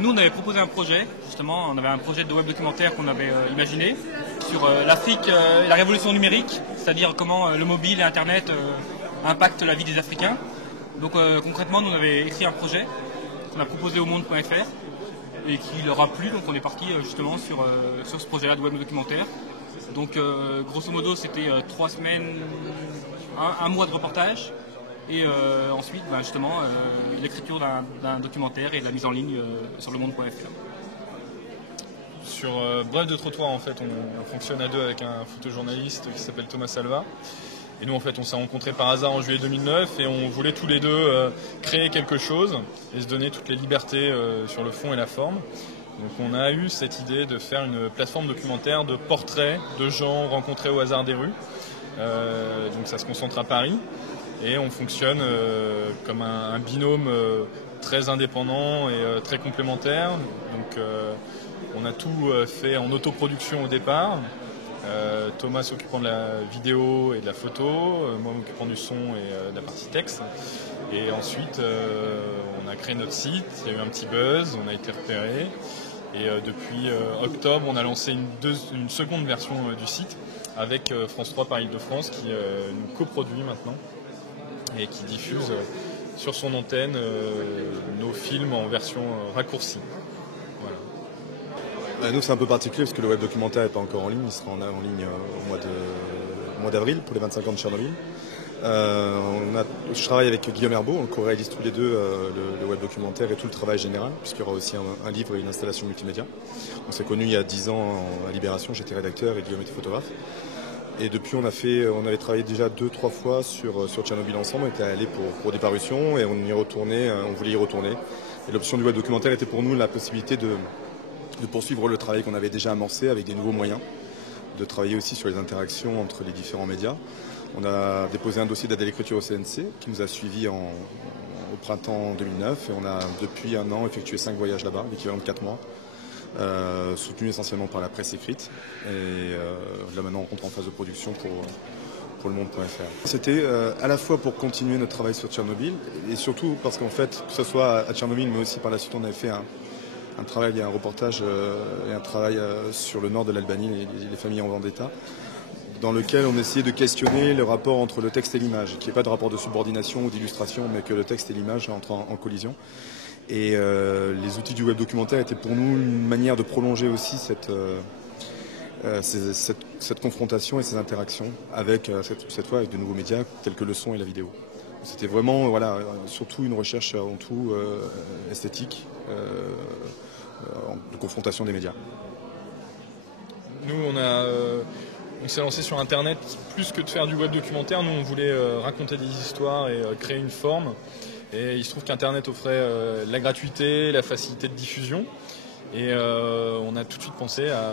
Nous, on avait proposé un projet, justement, on avait un projet de web documentaire qu'on avait imaginé sur l'Afrique et la révolution numérique, c'est-à-dire comment le mobile et Internet impactent la vie des Africains. Donc concrètement, nous on avait écrit un projet qu'on a proposé au monde.fr et qui leur a plu, donc on est parti justement sur ce projet-là de web documentaire. Donc grosso modo, c'était 3 semaines, un mois de reportage. Et ensuite, justement, l'écriture d'un documentaire et la mise en ligne sur le monde.fr. Sur Bref de trottoir, en fait, on fonctionne à deux avec un photojournaliste qui s'appelle Thomas Salva. Et nous, en fait, on s'est rencontrés par hasard en juillet 2009 et on voulait tous les deux créer quelque chose et se donner toutes les libertés sur le fond et la forme. Donc on a eu cette idée de faire une plateforme documentaire de portraits de gens rencontrés au hasard des rues. Donc ça se concentre à Paris. Et on fonctionne comme un binôme très indépendant et très complémentaire. Donc on a tout fait en autoproduction au départ. Thomas s'occupant de la vidéo et de la photo, moi m'occupant du son et de la partie texte. Et ensuite on a créé notre site, il y a eu un petit buzz, on a été repéré. Et depuis octobre, on a lancé une seconde version du site avec France 3 par Île-de-France qui nous coproduit maintenant et qui diffuse sur son antenne nos films en version raccourcie. Voilà. Nous, c'est un peu particulier parce que le web documentaire n'est pas encore en ligne. Il sera en ligne au mois d'avril pour les 25 ans de Tchernobyl. Je travaille avec Guillaume Herbeau, on co-réalise tous les deux le web documentaire et tout le travail général, puisqu'il y aura aussi un livre et une installation multimédia. On s'est connus il y a 10 ans à Libération, j'étais rédacteur et Guillaume était photographe. Et depuis, on avait travaillé déjà 2-3 fois sur Tchernobyl ensemble. On était allés pour des parutions et on voulait y retourner. Et l'option du web documentaire était pour nous la possibilité de poursuivre le travail qu'on avait déjà amorcé avec des nouveaux moyens, de travailler aussi sur les interactions entre les différents médias. On a déposé un dossier d'aide à l'écriture au CNC qui nous a suivis au printemps 2009 et on a depuis un an effectué 5 voyages là-bas, l'équivalent de 4 mois. Soutenu essentiellement par la presse écrite et là maintenant on rentre en phase de production pour le monde.fr. C'était à la fois pour continuer notre travail sur Tchernobyl et surtout parce qu'en fait, que ce soit à Tchernobyl mais aussi par la suite on avait fait un travail, un reportage et un travail sur le nord de l'Albanie, les familles en vendetta, dans lequel on essayait de questionner le rapport entre le texte et l'image, qu'il n'y ait pas de rapport de subordination ou d'illustration mais que le texte et l'image entrent en collision. Et les outils du web documentaire étaient pour nous une manière de prolonger aussi cette confrontation et ces interactions avec, cette fois avec de nouveaux médias tels que le son et la vidéo. C'était vraiment surtout une recherche en tout esthétique de confrontation des médias. Nous, on s'est lancé sur Internet plus que de faire du web documentaire. Nous, on voulait raconter des histoires et créer une forme. Et il se trouve qu'Internet offrait la gratuité, la facilité de diffusion. Et on a tout de suite pensé à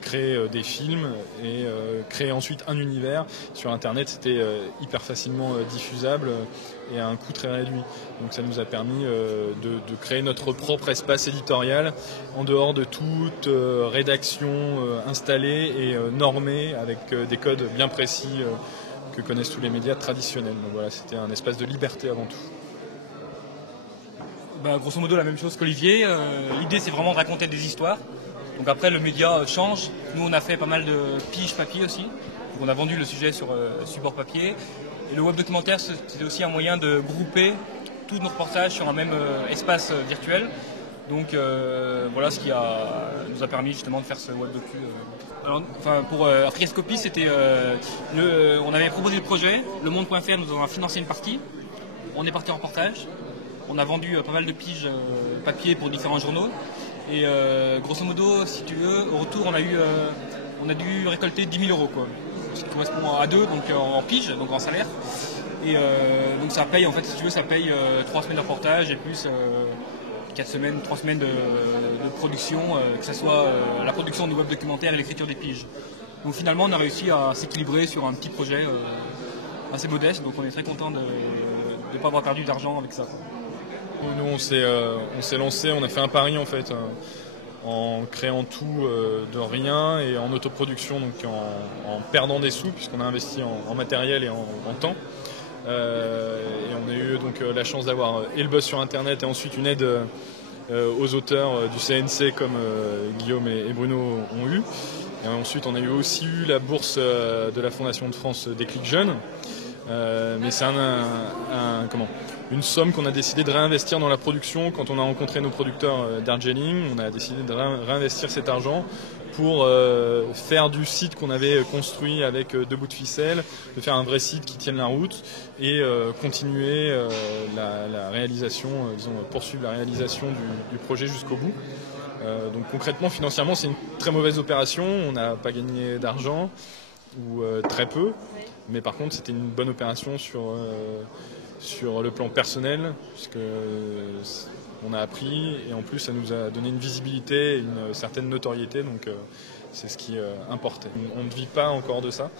créer des films et créer ensuite un univers. Sur Internet, c'était hyper facilement diffusable et à un coût très réduit. Donc ça nous a permis de créer notre propre espace éditorial en dehors de toute rédaction installée et normée avec des codes bien précis que connaissent tous les médias traditionnels. Donc voilà, c'était un espace de liberté avant tout. Grosso modo la même chose qu'Olivier. L'idée c'est vraiment de raconter des histoires. Donc après le média change. Nous on a fait pas mal de piges papier aussi. Donc on a vendu le sujet sur support papier. Et le web documentaire c'était aussi un moyen de grouper tous nos reportages sur un même espace virtuel. Donc voilà ce qui nous a permis justement de faire ce web docu. Alors, pour Afriascopie, on avait proposé le projet, le monde.fr nous en a financé une partie. On est parti en reportage. On a vendu pas mal de piges papier pour différents journaux. Et grosso modo, si tu veux, au retour, on a dû récolter 10 000 €, quoi. Ce qui correspond à 2, donc en pige, donc en salaire. Et donc ça paye, en fait, si tu veux, ça paye 3 semaines de reportage et plus 3 semaines de production, que ce soit la production de web documentaire et l'écriture des piges. Donc finalement, on a réussi à s'équilibrer sur un petit projet assez modeste, donc on est très content de ne pas avoir perdu d'argent avec ça. Nous, on s'est lancé, on a fait un pari en fait, en créant tout de rien et en autoproduction, donc en perdant des sous puisqu'on a investi en matériel et en temps. Et on a eu donc la chance d'avoir et le buzz sur Internet et ensuite une aide aux auteurs du CNC comme Guillaume et Bruno ont eu. Et ensuite, on a aussi eu la bourse de la Fondation de France Déclic Jeunes. Mais c'est une somme qu'on a décidé de réinvestir dans la production. Quand on a rencontré nos producteurs d'Artgelling, on a décidé de réinvestir cet argent pour faire du site qu'on avait construit avec 2 bouts de ficelle, de faire un vrai site qui tienne la route et continuer la réalisation, poursuivre la réalisation du projet jusqu'au bout. Donc concrètement, financièrement, c'est une très mauvaise opération. On n'a pas gagné d'argent, ou très peu, mais par contre, c'était une bonne opération sur le plan personnel, puisque on a appris et en plus ça nous a donné une visibilité, une certaine notoriété, donc c'est ce qui importait. On ne vit pas encore de ça.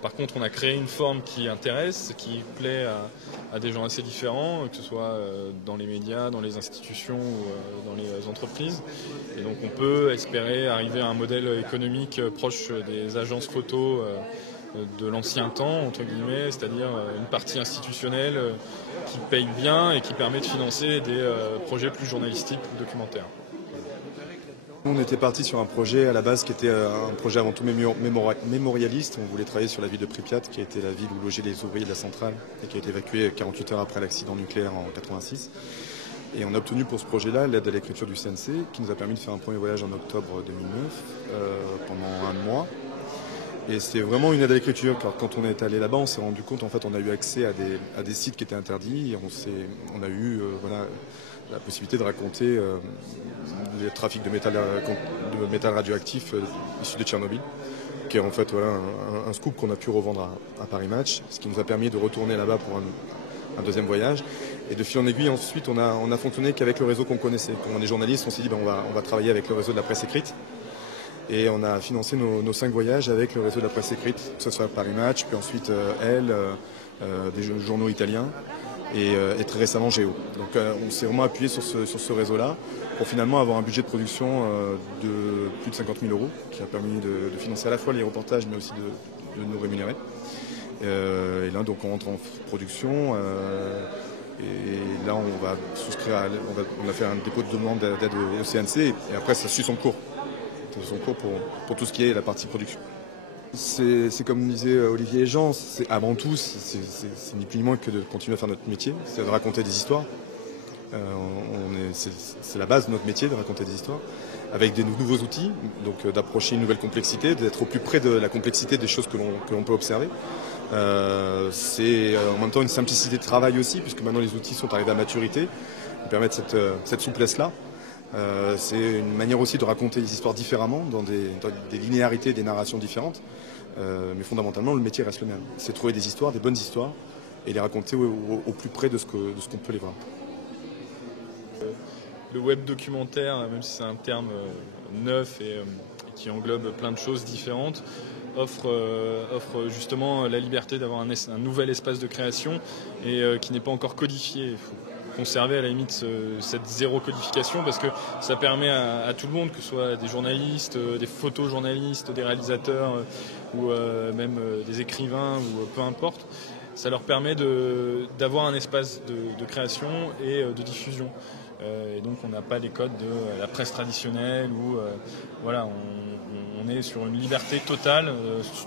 Par contre, on a créé une forme qui intéresse, qui plaît à des gens assez différents, que ce soit dans les médias, dans les institutions ou dans les entreprises. Et donc on peut espérer arriver à un modèle économique proche des agences photo de l'ancien temps, entre guillemets, c'est-à-dire une partie institutionnelle qui paye bien et qui permet de financer des projets plus journalistiques ou documentaires. On était parti sur un projet à la base qui était un projet avant tout mémorialiste. On voulait travailler sur la ville de Pripyat, qui a été la ville où logeaient les ouvriers de la centrale et qui a été évacuée 48 heures après l'accident nucléaire en 86. Et on a obtenu pour ce projet-là l'aide à l'écriture du CNC, qui nous a permis de faire un premier voyage en octobre 2009 pendant 1 mois. Et c'était vraiment une aide à l'écriture, car quand on est allé là-bas, on s'est rendu compte, en fait, on a eu accès à des sites qui étaient interdits, et on a eu la possibilité de raconter le trafic de métal radioactif issu de Tchernobyl, qui est en fait un scoop qu'on a pu revendre à Paris Match, ce qui nous a permis de retourner là-bas pour un deuxième voyage. Et de fil en aiguille, ensuite, on a fonctionné qu'avavec le réseau qu'on connaissait. Comme on est journaliste, on s'est dit on va travailler avec le réseau de la presse écrite. Et on a financé nos 5 voyages avec le réseau de la presse écrite, que ce soit Paris Match, puis ensuite des journaux italiens et très récemment Géo. Donc on s'est vraiment appuyé sur ce réseau-là pour finalement avoir un budget de production de plus de 50 000 €, qui a permis de financer à la fois les reportages mais aussi de nous rémunérer. Et là donc on rentre en production. Et là on va souscrire, on a fait un dépôt de demande d'aide au CNC et après ça suit son cours. Pour tout ce qui est la partie production. C'est comme disait Olivier et Jean, avant tout, c'est ni plus ni moins que de continuer à faire notre métier, c'est de raconter des histoires. C'est la base de notre métier, de raconter des histoires, avec des nouveaux outils, donc d'approcher une nouvelle complexité, d'être au plus près de la complexité des choses que l'on peut observer. C'est en même temps une simplicité de travail aussi, puisque maintenant les outils sont arrivés à maturité, qui permettent cette souplesse-là. C'est une manière aussi de raconter des histoires différemment, dans des linéarités, des narrations différentes. Mais fondamentalement, le métier reste le même. C'est trouver des histoires, des bonnes histoires, et les raconter au plus près de ce qu'on peut les voir. Le web documentaire, même si c'est un terme neuf et qui englobe plein de choses différentes, offre justement la liberté d'avoir un nouvel espace de création et qui n'est pas encore codifié. Il faut conserver à la limite cette zéro codification parce que ça permet à tout le monde, que ce soit des journalistes, des photojournalistes, des réalisateurs ou même des écrivains ou peu importe, ça leur permet d'avoir un espace de création et de diffusion. Et donc on n'a pas les codes de la presse traditionnelle où voilà, on est sur une liberté totale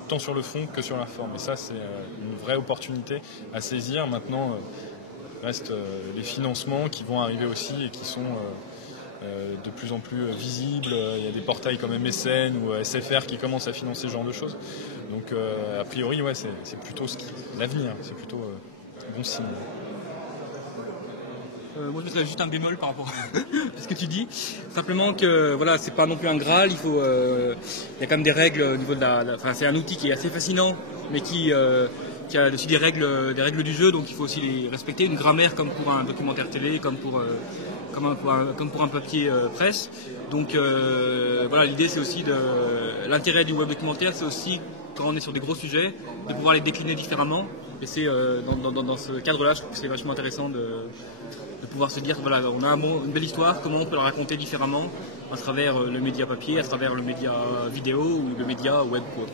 tant sur le fond que sur la forme. Et ça c'est une vraie opportunité à saisir. Maintenant restent les financements qui vont arriver aussi et qui sont de plus en plus visibles. Il y a des portails comme MSN ou SFR qui commencent à financer ce genre de choses. Donc a priori ouais, c'est plutôt l'avenir, c'est plutôt bon signe. Moi je mettrais juste un bémol par rapport à ce que tu dis. Simplement que voilà, c'est pas non plus un Graal, il y a quand même des règles au niveau de enfin, c'est un outil qui est assez fascinant, mais qui a aussi des règles du jeu, donc il faut aussi les respecter. Une grammaire comme pour un documentaire télé, comme pour un papier presse. Donc voilà, l'idée c'est aussi l'intérêt du web documentaire, c'est aussi quand on est sur des gros sujets, de pouvoir les décliner différemment. Et c'est dans ce cadre-là, je trouve que c'est vachement intéressant de pouvoir se dire que voilà, on a une belle histoire, comment on peut la raconter différemment à travers le média papier, à travers le média vidéo ou le média web ou autre.